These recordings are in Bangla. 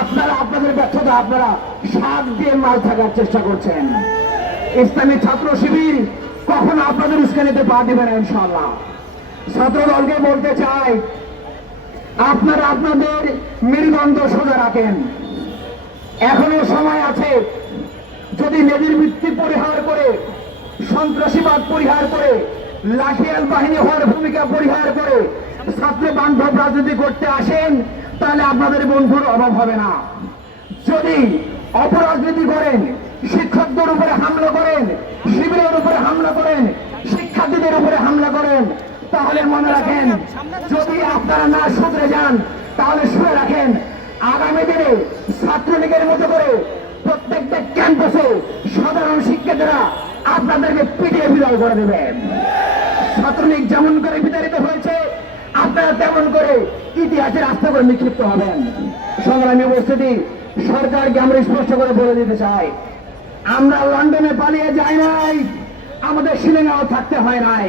আপনারা আপনাদের ব্যর্থতা আপনারা সাত দিয়ে মাল থাকার চেষ্টা করছেন। ইসলামী ছাত্র শিবির কখনো আপনাদের উস্কানিতে পা দিবে না ইনশাআল্লাহ। ছাত্র দলকে বলতে চাই, আপনারা আপনাদের মেরুদণ্ড সোজা রাখেন, এখনো সময় আছে। যদি মেদির ভিত্তি পরিহার করে, সন্ত্রাসীবাদ পরিহার করে, লাঠিয়াল বাহিনী হওয়ার ভূমিকা পরিহার করে ছাত্র বান্ধব রাজনীতি করতে আসেন, তাহলে আপনাদের বন্ধুর অভাব হবে না। যদি অপরাজনীতি করেন, শিক্ষকদের উপরে হামলা করেন, শিবিরের উপরে হামলা করেন, শিক্ষার্থীদের উপরে হামলা করেন, তাহলে মনে রাখেন, যদি আপনারা না শুধরে যান তাহলে শুনে রাখেন, আগামী দিনে ছাত্রলীগের মতো করে প্রত্যেকটা ক্যাম্পাসে সাধারণ শিক্ষার্থীরা আপনাদেরকে পিটিয়ে বিদায় করে দেবেন। ছাত্রলীগ যেমন করে বিতাড়িত হয়েছে, আপনারা তেমন করে ইতিহাসের আস্থা করে নিক্ষিপ্ত হবেন। সংগ্রামী উপস্থিতি, সরকারকে আমরা স্পষ্ট করে বলে দিতে চাই, আমরা লন্ডনে পালিয়ে যাই নাই, আমাদের শিলংয়েও থাকতে হয় নাই।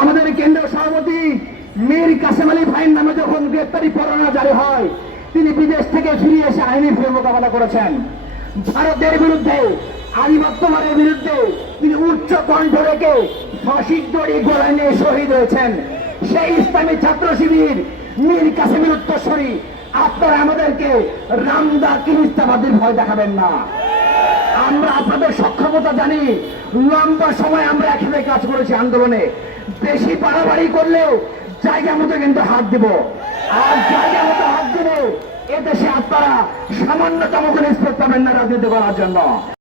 আমাদের কেন্দ্রীয় সভাপতি মীর কাসেম আলী ভাইয়ের নামে যখন গ্রেপ্তারি পরোয়ানা জারি হয়, তিনি বিদেশ থেকে ফিরে এসে আইনি মোকাবেলা করেছেন। ভারতের বিরুদ্ধে, আধিপত্যবাদের বিরুদ্ধে তিনি উচ্চ কণ্ঠ রেখে ফাঁসির দড়ি গলায় নিয়ে শহীদ হয়েছেন। সেই ইসলামী ছাত্র শিবির মীর কাসেমের উত্তরসূরি আপনারা আমাদেরকে রামদা কিরিস্তাবাদের ভয় দেখাবেন না। আমরা আপনাদের সক্ষমতা জানি, লম্বা সময় আমরা একসাথে কাজ করেছি আন্দোলনে। বেশি বাড়াবাড়ি করলেও জায়গা মতো কিন্তু হাত দিব, আর জায়গা মতো হাত দিলে এদেশে আপনারা সামান্যতম কোনো স্পোর্ট পাবেন না রাজনীতি করার জন্য।